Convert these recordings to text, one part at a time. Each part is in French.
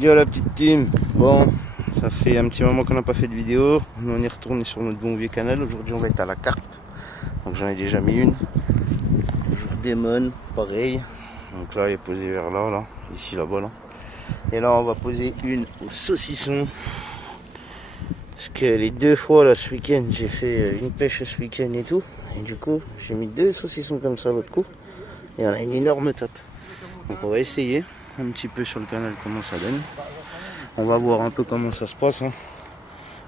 Yo la petite team. Bon, ça fait un petit moment qu'on n'a pas fait de vidéo. Nous on est retourné sur notre bon vieux canal. Aujourd'hui on va être à la carpe. Donc j'en ai déjà mis une. Toujours démon, pareil. Donc là elle est posée vers là, là. Ici là-bas là. Et là on va poser une au saucisson. Parce que les deux fois là ce week-end j'ai fait une pêche ce week-end et tout. Et du coup j'ai mis deux saucissons comme ça l'autre coup. Et on a une énorme tape. Donc on va essayer un petit peu sur le canal comment ça donne. On va voir un peu comment ça se passe. Hein.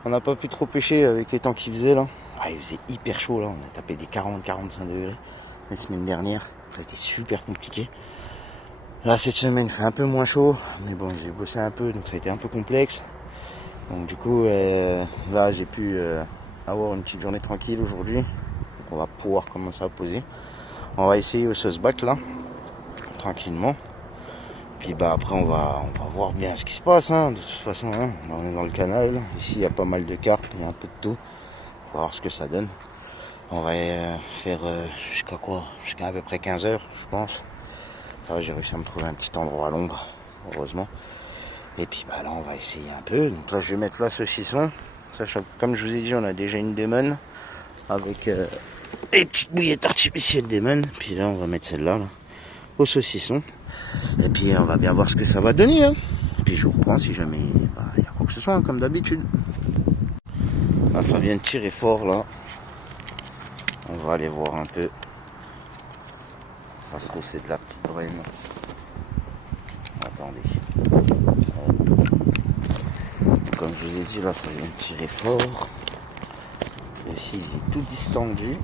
On n'a pas pu trop pêcher avec les temps qu'il faisait là. Ah, il faisait hyper chaud là. On a tapé des 40-45 degrés la semaine dernière. Ça a été super compliqué. Là cette semaine il fait un peu moins chaud. Mais bon j'ai bossé un peu donc ça a été un peu complexe. Donc du coup là j'ai pu avoir une petite journée tranquille aujourd'hui. Donc on va pouvoir commencer à poser. On va essayer au sauce-bac là. Tranquillement. Puis bah après on va voir bien ce qui se passe hein. De toute façon hein, on est dans le canal. Ici il y a pas mal de carpes, il y a un peu de tout. On va voir ce que ça donne. On va faire jusqu'à quoi? Jusqu'à à peu près 15 heures je pense. Ça va, j'ai réussi à me trouver un petit endroit à l'ombre, heureusement. Et puis bah là on va essayer un peu. Donc là je vais mettre la saucisson. Sachant que comme je vous ai dit on a déjà une démon. Avec des petites bouillettes artificielles démon. Puis là on va mettre celle-là là, au saucisson. Et puis on va bien voir ce que ça va donner hein. Et puis je vous reprends si jamais il y a quoi que ce soit hein, comme d'habitude. Là ça vient de tirer fort là. On va aller voir un peu. Ça se trouve c'est de la petite braine. Attendez. Comme je vous ai dit là ça vient de tirer fort. Ici il est tout distendu.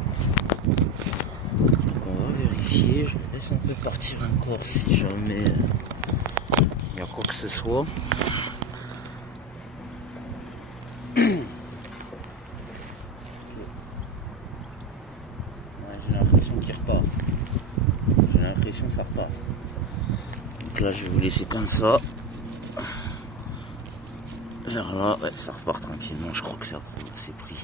Donc on va vérifier. Je vais laisser un peu partir encore si jamais il y a quoi que ce soit. J'ai l'impression qu'il repart. J'ai l'impression que ça repart. Donc là je vais vous laisser comme ça. Vers là, ouais, ça repart tranquillement. Je crois que ça c'est pris.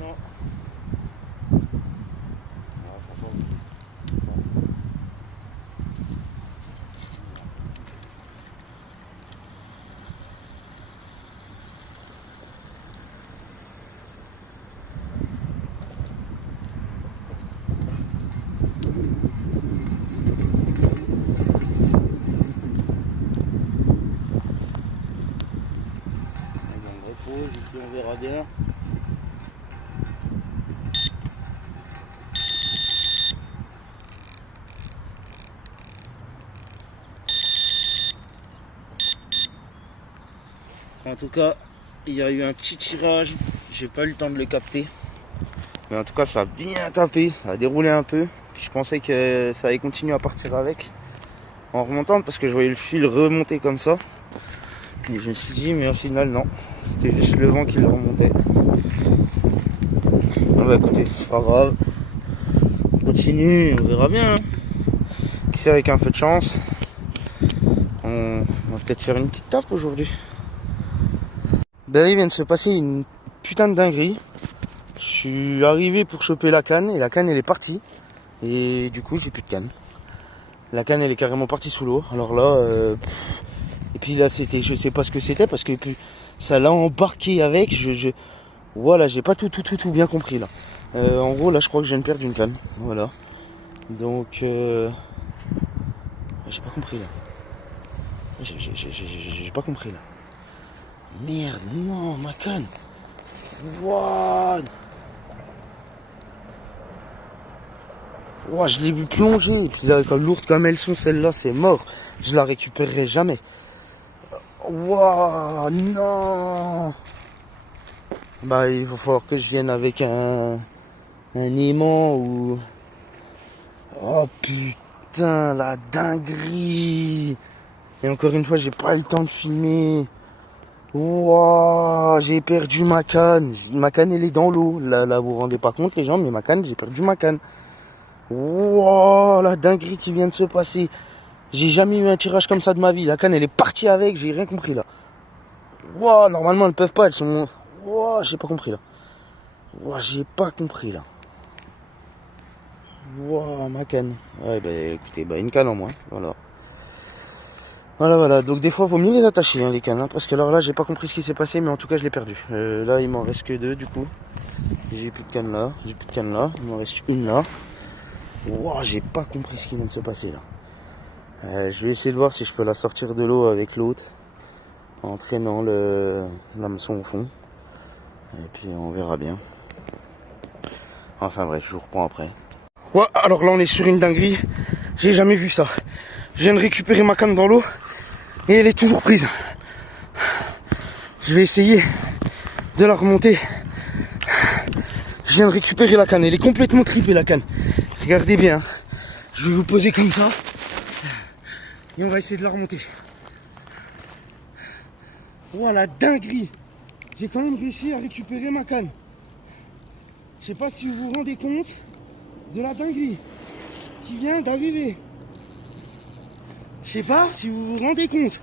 Non. On repose et puis on verra bien. En tout cas, il y a eu un petit tirage, j'ai pas eu le temps de le capter. Mais en tout cas, ça a bien tapé, ça a déroulé un peu. Puis je pensais que ça allait continuer à partir avec en remontant parce que je voyais le fil remonter comme ça. Et je me suis dit, mais au final, non, c'était juste le vent qui le remontait. On va écouter, c'est pas grave. On continue, on verra bien. Hein. Qui sait, avec un peu de chance, on va peut-être faire une petite tape aujourd'hui. Ben il vient de se passer une putain de dinguerie. Je suis arrivé pour choper la canne et la canne elle est partie. Et du coup j'ai plus de canne. La canne elle est carrément partie sous l'eau. Alors là, et puis là c'était, je sais pas ce que c'était parce que puis, ça l'a embarqué avec. Voilà, j'ai pas tout bien compris là. En gros là je crois que je viens de perdre une canne. Voilà. Donc j'ai pas compris là. J'ai pas compris là. Merde, non, ma canne. What? Wow, je l'ai vu plonger. Et puis là, comme lourde comme elles sont, celles-là, c'est mort. Je la récupérerai jamais. Wow, non. Bah, il va falloir que je vienne avec un aimant ou... Oh putain, la dinguerie. Et encore une fois, j'ai pas eu le temps de filmer. Wouah, j'ai perdu ma canne. Ma canne, elle est dans l'eau. Là, vous vous rendez pas compte, les gens, mais ma canne, j'ai perdu ma canne. Wouah, la dinguerie qui vient de se passer. J'ai jamais eu un tirage comme ça de ma vie. La canne, elle est partie avec, j'ai rien compris là. Wouah, normalement, elles peuvent pas, elles sont... Wouah, j'ai pas compris là. Wouah, j'ai pas compris là. Wouah, ma canne. Ouais, bah écoutez, bah une canne en moins, voilà. Voilà, donc des fois, il vaut mieux les attacher, hein, les cannes, hein, parce que alors là, j'ai pas compris ce qui s'est passé, mais en tout cas, je l'ai perdu. Là, il m'en reste que deux, du coup. J'ai plus de canne là, j'ai plus de canne là, il m'en reste une là. Wouah, j'ai pas compris ce qui vient de se passer là. Je vais essayer de voir si je peux la sortir de l'eau avec l'autre, en traînant l'hameçon au fond. Et puis, on verra bien. Enfin bref, je vous reprends après. Ouais, alors là, on est sur une dinguerie. J'ai jamais vu ça. Je viens de récupérer ma canne dans l'eau. Et elle est toujours prise. Je vais essayer de la remonter. Je viens de récupérer la canne. Elle est complètement tripée la canne. Regardez bien. Je vais vous poser comme ça. Et on va essayer de la remonter. Voilà, dinguerie. J'ai quand même réussi à récupérer ma canne. Je sais pas si vous vous rendez compte de la dinguerie qui vient d'arriver. Je sais pas si vous vous rendez compte.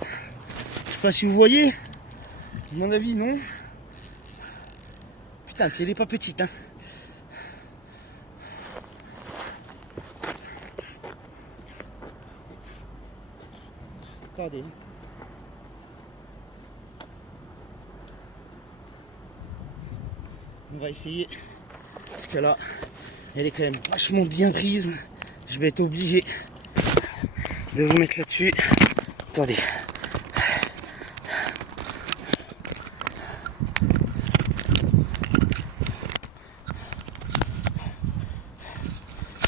Je sais pas si vous voyez. À mon avis, non. Putain, puis elle est pas petite, hein. Attendez. On va essayer. Parce que là, elle est quand même vachement bien prise. Je vais être obligé de vous mettre là-dessus. Attendez.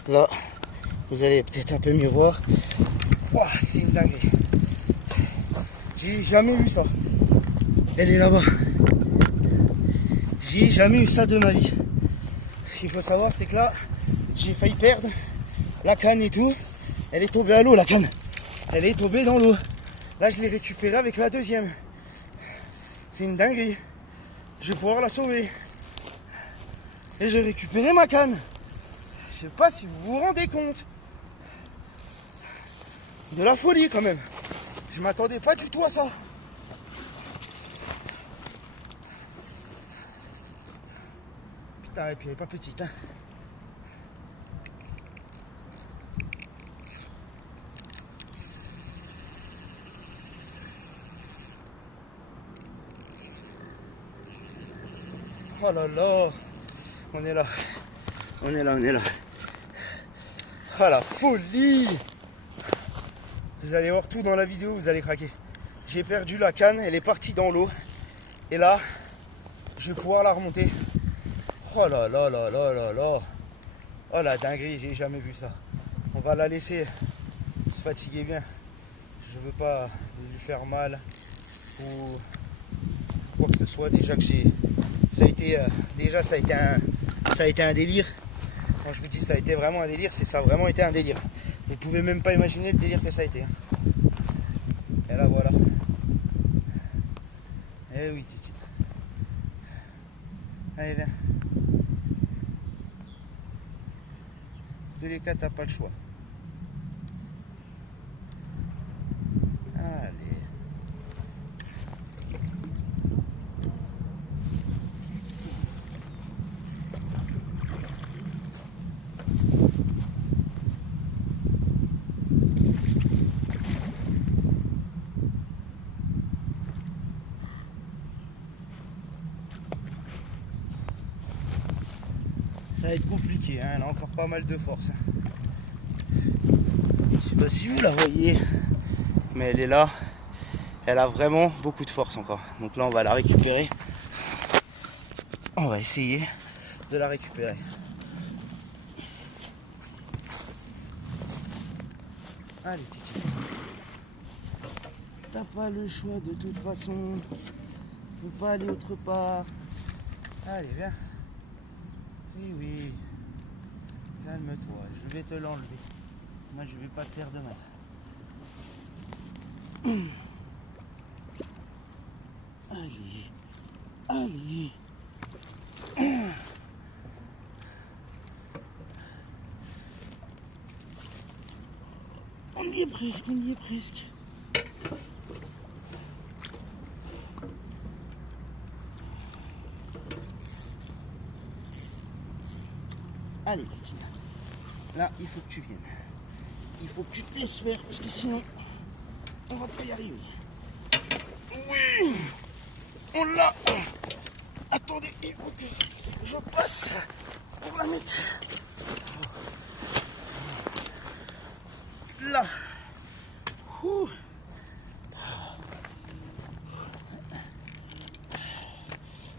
Là, vous allez peut-être un peu mieux voir. Ouah, c'est une dinguerie. J'ai jamais vu ça. Elle est là-bas. J'ai jamais eu ça de ma vie. Ce qu'il faut savoir, c'est que là, j'ai failli perdre la canne et tout. Elle est tombée à l'eau, la canne. Elle est tombée dans l'eau. Là, je l'ai récupérée avec la deuxième. C'est une dinguerie. Je vais pouvoir la sauver. Et j'ai récupéré ma canne. Je sais pas si vous vous rendez compte. De la folie quand même. Je m'attendais pas du tout à ça. Putain, et puis elle est pas petite, hein. Oh là là. On est là. On est là. Oh la folie. Vous allez voir tout dans la vidéo, vous allez craquer. J'ai perdu la canne, elle est partie dans l'eau. Et là, je vais pouvoir la remonter. Oh là là là là là là. Oh la dinguerie, j'ai jamais vu ça. On va la laisser se fatiguer bien. Je veux pas lui faire mal ou quoi que ce soit. Déjà que ça a été un délire. Quand je vous dis ça a été vraiment un délire, ça a vraiment été un délire. Vous pouvez même pas imaginer le délire que ça a été. Et là voilà. Eh oui, Titi. Allez, viens. Tous les cas, t'as pas le choix. Allez. Ça va être compliqué, hein. Elle a encore pas mal de force. Je sais pas si vous la voyez, mais elle est là. Elle a vraiment beaucoup de force encore. Donc là, on va la récupérer. On va essayer de la récupérer. Allez, Titi. T'as pas le choix de toute façon. Tu peux pas aller autre part. Allez, viens. Oui. Calme-toi, je vais te l'enlever. Moi, je vais pas te faire de mal. Allez. Allez. On y est presque, on y est presque. Allez, Titine. Là, il faut que tu viennes. Il faut que tu te laisses faire parce que sinon, on va pas y arriver. Oui, on l'a. Attendez, il faut que je passe pour la mettre là. Ouh.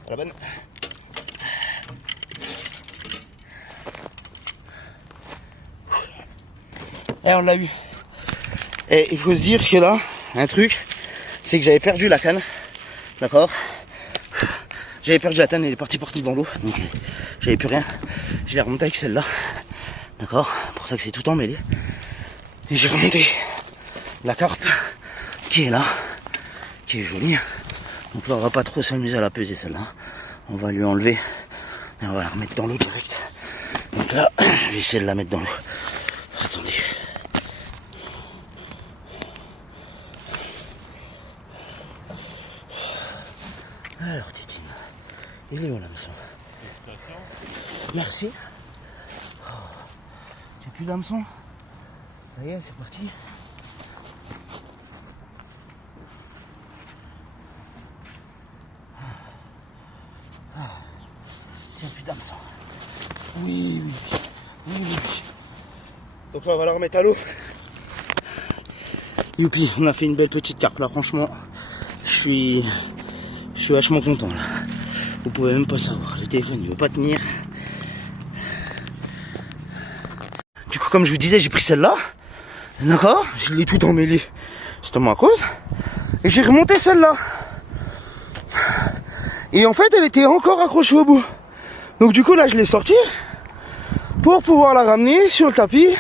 La bonne. Et on l'a eu. Et il faut se dire que là, un truc, c'est que j'avais perdu la canne. D'accord. J'avais perdu la canne, elle est partie dans l'eau. Donc j'avais plus rien. Je l'ai remonté avec celle-là. D'accord. Pour ça que c'est tout emmêlé. Et j'ai remonté la carpe qui est là. Qui est jolie. Donc là on va pas trop s'amuser à la peser celle-là. On va lui enlever. Et on va la remettre dans l'eau direct. Donc là, je vais essayer de la mettre dans l'eau. Attendez. Alors Titine, il est où l'hameçon? Merci. Oh. J'ai plus d'hameçon. Ça y est, c'est parti. J'ai plus d'hameçon. Oui. Donc là on va la remettre à l'eau. Youpi, on a fait une belle petite carpe là, franchement. Je suis vachement content là. Vous pouvez même pas savoir. Le téléphone ne veut pas tenir. Du coup, comme je vous disais, j'ai pris celle-là. D'accord. Je l'ai tout emmêlée. Justement à cause. Et j'ai remonté celle-là. Et en fait, elle était encore accrochée au bout. Donc du coup, là, je l'ai sortie. Pour pouvoir la ramener sur le tapis.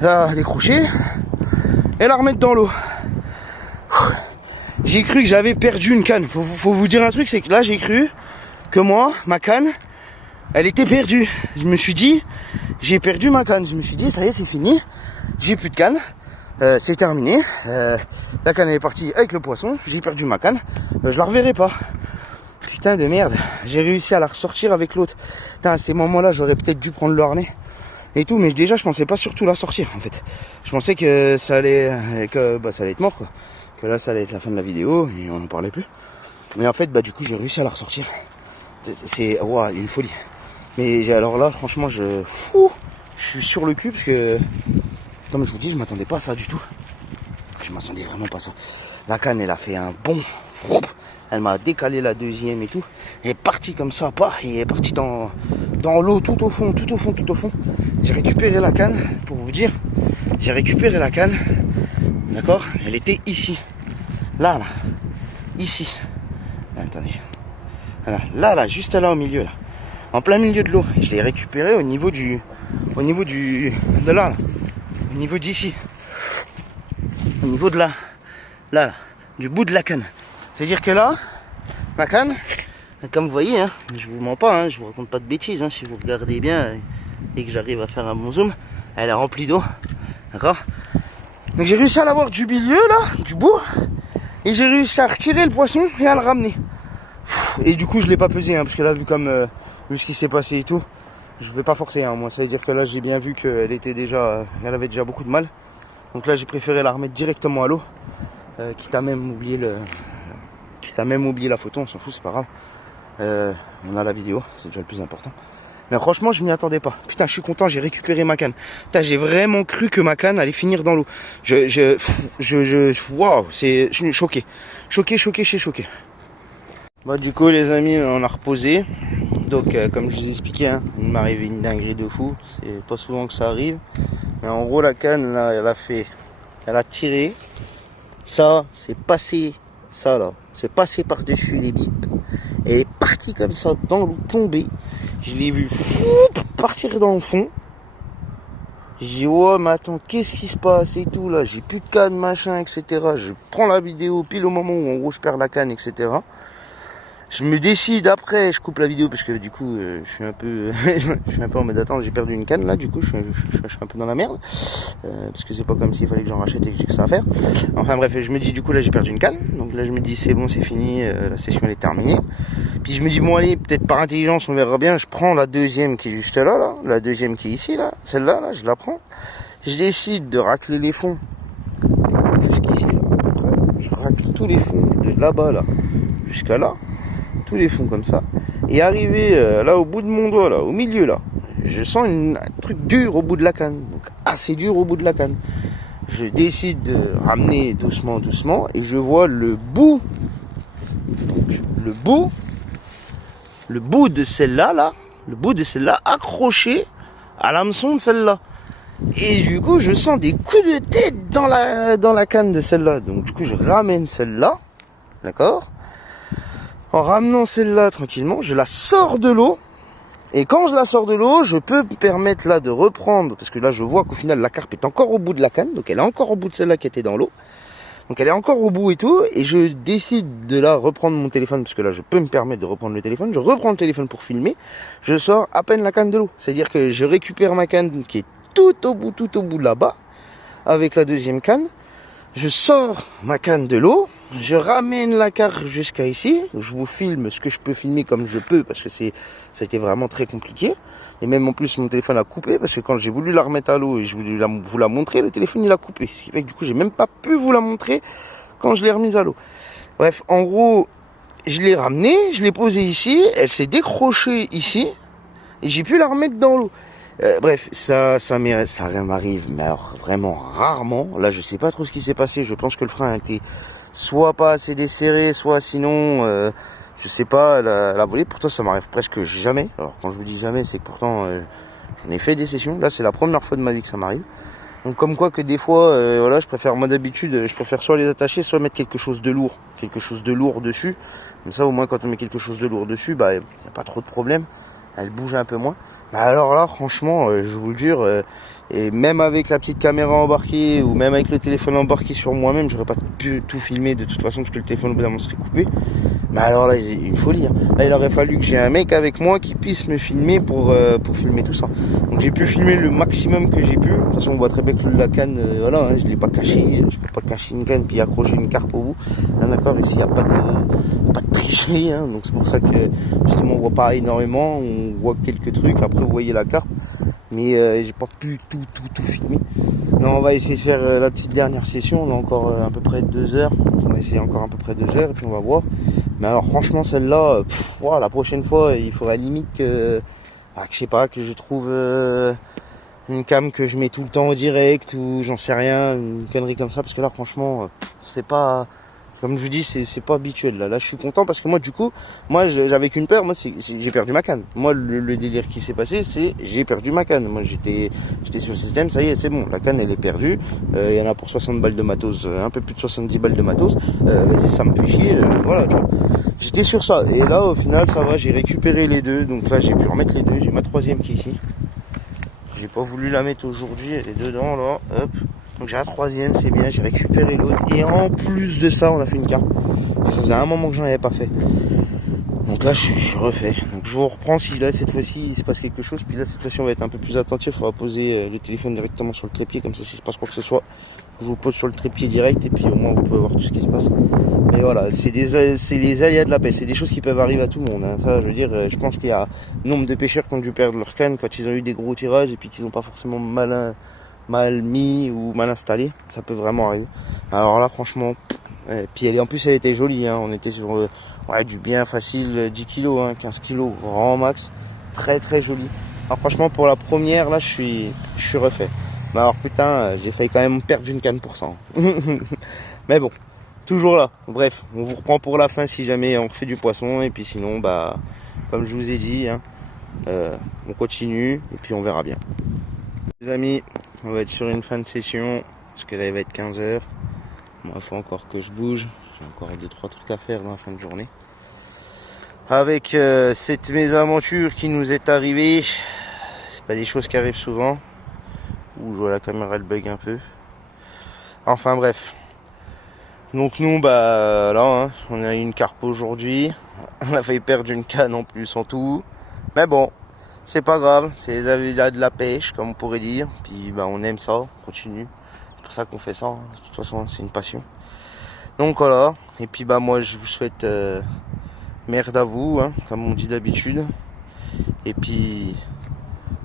La décrocher. Et la remettre dans l'eau. J'ai cru que j'avais perdu une canne. Faut vous dire un truc, c'est que là j'ai cru que moi, ma canne, elle était perdue. Je me suis dit, j'ai perdu ma canne. Je me suis dit, ça y est, c'est fini. J'ai plus de canne. C'est terminé. La canne elle est partie avec le poisson. J'ai perdu ma canne. Je la reverrai pas. Putain de merde. J'ai réussi à la ressortir avec l'autre. Putain, à ces moments-là, j'aurais peut-être dû prendre le harnais et tout. Mais déjà, je pensais pas surtout la sortir en fait. Je pensais que ça allait être mort quoi. Que là ça allait être la fin de la vidéo et on n'en parlait plus. Mais en fait du coup j'ai réussi à la ressortir. C'est wow, une folie. Mais alors là franchement je suis sur le cul parce que comme je vous dis je m'attendais pas à ça du tout. Je m'attendais vraiment pas à ça. La canne elle a fait un bond. Elle m'a décalé la deuxième et tout. Elle est partie comme ça, et elle est partie dans l'eau tout au fond. J'ai récupéré la canne pour vous dire. J'ai récupéré la canne. D'accord. Elle était ici. Là. Ici. Attendez. Voilà. Là, juste là au milieu là. En plein milieu de l'eau. Je l'ai récupérée au niveau de là. Au niveau d'ici. Au niveau de là. Du bout de la canne. C'est-à-dire que là, ma canne, comme vous voyez, hein, je vous mens pas, hein, je vous raconte pas de bêtises, hein, si vous regardez bien et que j'arrive à faire un bon zoom, elle est remplie d'eau. D'accord. Donc j'ai réussi à l'avoir du milieu là, du bout, et j'ai réussi à retirer le poisson et à le ramener. Et du coup je l'ai pas pesé, hein, parce que là vu ce qui s'est passé et tout, je vais pas forcer, hein, moi ça veut dire que là j'ai bien vu qu'elle elle avait déjà beaucoup de mal. Donc là j'ai préféré la remettre directement à l'eau, quitte à même oublier la photo, on s'en fout, c'est pas grave. On a la vidéo, c'est déjà le plus important. Mais franchement, je m'y attendais pas. Putain, je suis content, j'ai récupéré ma canne. Putain, j'ai vraiment cru que ma canne allait finir dans l'eau. Waouh, je suis choqué. Choqué. Du coup, les amis, on a reposé. Donc, comme je vous ai expliqué, hein, il m'est arrivé une dinguerie de fou. C'est pas souvent que ça arrive. Mais en gros, la canne, là, elle a tiré. Ça, c'est passé. Ça, là, c'est passé par-dessus les bips. Elle est partie comme ça dans l'eau, tombée. Je l'ai vu partir dans le fond. Je dis ouais mais attends, qu'est-ce qui se passe et tout là, j'ai plus de canne machin etc. Je prends la vidéo pile au moment où en gros je perds la canne etc. Je me décide après, je coupe la vidéo parce que du coup je suis un peu je suis un peu en mode attends, j'ai perdu une canne là, du coup je suis un peu dans la merde parce que c'est pas comme s'il fallait que j'en rachète et que j'ai que ça à faire. Enfin bref, je me dis du coup là j'ai perdu une canne, donc là je me dis c'est bon, c'est fini, la session elle est terminée. Puis je me dis bon allez, peut-être par intelligence on verra bien, je prends la deuxième qui est juste là, la deuxième qui est ici là, celle-là là, je la prends. Je décide de racler les fonds jusqu'ici là à peu près. Je racle tous les fonds de là-bas là jusqu'à là. Tous les fonds comme ça, et arrivé là au bout de mon doigt, là au milieu là, je sens un truc dur au bout de la canne, donc assez dur au bout de la canne. Je décide de ramener doucement et je vois le bout, donc le bout de celle-là là, le bout de celle-là accroché à l'hameçon de celle-là. Et du coup je sens des coups de tête dans la canne de celle-là, donc du coup je ramène celle-là, d'accord. En ramenant celle-là tranquillement, je la sors de l'eau. Et quand je la sors de l'eau, je peux me permettre là de reprendre, parce que là je vois qu'au final la carpe est encore au bout de la canne, donc elle est encore au bout de celle-là qui était dans l'eau. Donc elle est encore au bout et tout, et je décide de là reprendre mon téléphone, parce que là je peux me permettre de reprendre le téléphone. Je reprends le téléphone pour filmer, je sors à peine la canne de l'eau. C'est-à-dire que je récupère ma canne qui est tout au bout là-bas, avec la deuxième canne. Je sors ma canne de l'eau, je ramène la carpe jusqu'à ici, je vous filme ce que je peux filmer comme je peux parce que ça a été vraiment très compliqué. Et même en plus mon téléphone a coupé parce que quand j'ai voulu la remettre à l'eau et je voulais vous la montrer, le téléphone il a coupé. Ce qui fait que du coup j'ai même pas pu vous la montrer quand je l'ai remise à l'eau. Bref, en gros, je l'ai ramenée, je l'ai posée ici, elle s'est décrochée ici et j'ai pu la remettre dans l'eau. Bref, ça m'arrive, mais alors vraiment rarement. Là, je sais pas trop ce qui s'est passé. Je pense que le frein a été soit pas assez desserré, soit sinon, je sais pas, la volée. Pourtant, ça m'arrive presque jamais. Alors, quand je vous dis jamais, c'est que pourtant, j'en ai fait des sessions. Là, c'est la première fois de ma vie que ça m'arrive. Donc, comme quoi que des fois, voilà, je préfère, moi d'habitude, je préfère soit les attacher, soit mettre quelque chose de lourd dessus. Comme ça, au moins, quand on met quelque chose de lourd dessus, bah, y a pas trop de problème. Elle bouge un peu moins. Alors là, franchement, je vous le jure, et même avec la petite caméra embarquée ou même avec le téléphone embarqué sur moi-même, j'aurais pas pu tout filmer de toute façon parce que le téléphone au bout d'un moment serait coupé. Mais alors là, c'est une folie. Hein. Là, il aurait fallu que j'ai un mec avec moi qui puisse me filmer pour filmer tout ça. Donc j'ai pu filmer le maximum que j'ai pu. De toute façon, on voit très bien que la canne, voilà, hein, je l'ai pas caché. Je peux pas cacher une canne puis accrocher une carpe au bout. Là, d'accord, ici, il n'y a pas de tricherie. Hein, donc c'est pour ça que justement, on voit pas énormément. On voit quelques trucs. Après, vous voyez la carpe. Mais j'ai pas pu tout filmer. Non, on va essayer de faire la petite dernière session. On a encore à peu près 2 heures. On va essayer encore à peu près 2 heures et puis on va voir. Mais alors franchement celle-là, la prochaine fois il faudrait limite que je sais pas, que je trouve une cam que je mets tout le temps au direct ou j'en sais rien, une connerie comme ça, parce que là franchement c'est pas, comme je vous dis, c'est pas habituel là. Là je suis content parce que moi du coup, moi j'avais qu'une peur, moi j'ai perdu ma canne. Moi le délire qui s'est passé, c'est j'ai perdu ma canne. Moi j'étais sur le système, ça y est, c'est bon, la canne elle est perdue. Il y en a pour 60 balles de matos, un peu plus de 70 balles de matos. Vas-y, ça me fait chier, voilà, tu vois. J'étais sur ça et là au final ça va, j'ai récupéré les deux, donc là j'ai pu remettre les deux. J'ai ma troisième qui est ici. J'ai pas voulu la mettre aujourd'hui, elle est dedans là, hop. Donc j'ai la troisième, c'est bien, j'ai récupéré l'autre. Et en plus de ça, on a fait une carpe. Ça faisait un moment que j'en avais pas fait. Donc là, je suis refait. Donc je vous reprends si là, cette fois-ci, il se passe quelque chose. Puis là, cette fois-ci, on va être un peu plus attentif. On va poser le téléphone directement sur le trépied. Comme ça, s'il se passe quoi que ce soit, je vous pose sur le trépied direct. Et puis au moins, vous pouvez voir tout ce qui se passe. Mais voilà, c'est les aléas de la pêche. C'est des choses qui peuvent arriver à tout le monde. Hein. Ça, je veux dire, je pense qu'il y a nombre de pêcheurs qui ont dû perdre leur canne quand ils ont eu des gros tirages. Et puis qu'ils n'ont pas forcément mal mis ou mal installé, ça peut vraiment arriver. Alors là franchement, puis en plus elle était jolie, hein. On était sur du bien facile 10 kg, hein, 15 kg grand max, très très joli. Alors franchement pour la première là je suis refait. Mais alors putain, j'ai failli quand même perdre une canne pour ça. Mais bon, toujours là. Bref, on vous reprend pour la fin si jamais on fait du poisson et puis sinon bah comme je vous ai dit, hein, on continue et puis on verra bien. Les amis, on va être sur une fin de session, parce que là il va être 15 h. Moi il faut encore que je bouge, j'ai encore 2-3 trucs à faire dans la fin de journée. Avec cette mésaventure qui nous est arrivée, c'est pas des choses qui arrivent souvent, Ou je vois la caméra elle bug un peu. Enfin bref. Donc nous bah là hein, on a eu une carpe aujourd'hui. On a failli perdre une canne en plus en tout. Mais bon, c'est pas grave, c'est les aléas de la pêche comme on pourrait dire. Puis bah on aime ça, on continue. C'est pour ça qu'on fait ça, hein. De toute façon c'est une passion. Donc voilà, et puis bah moi je vous souhaite merde à vous, hein, comme on dit d'habitude. Et puis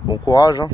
bon courage, hein.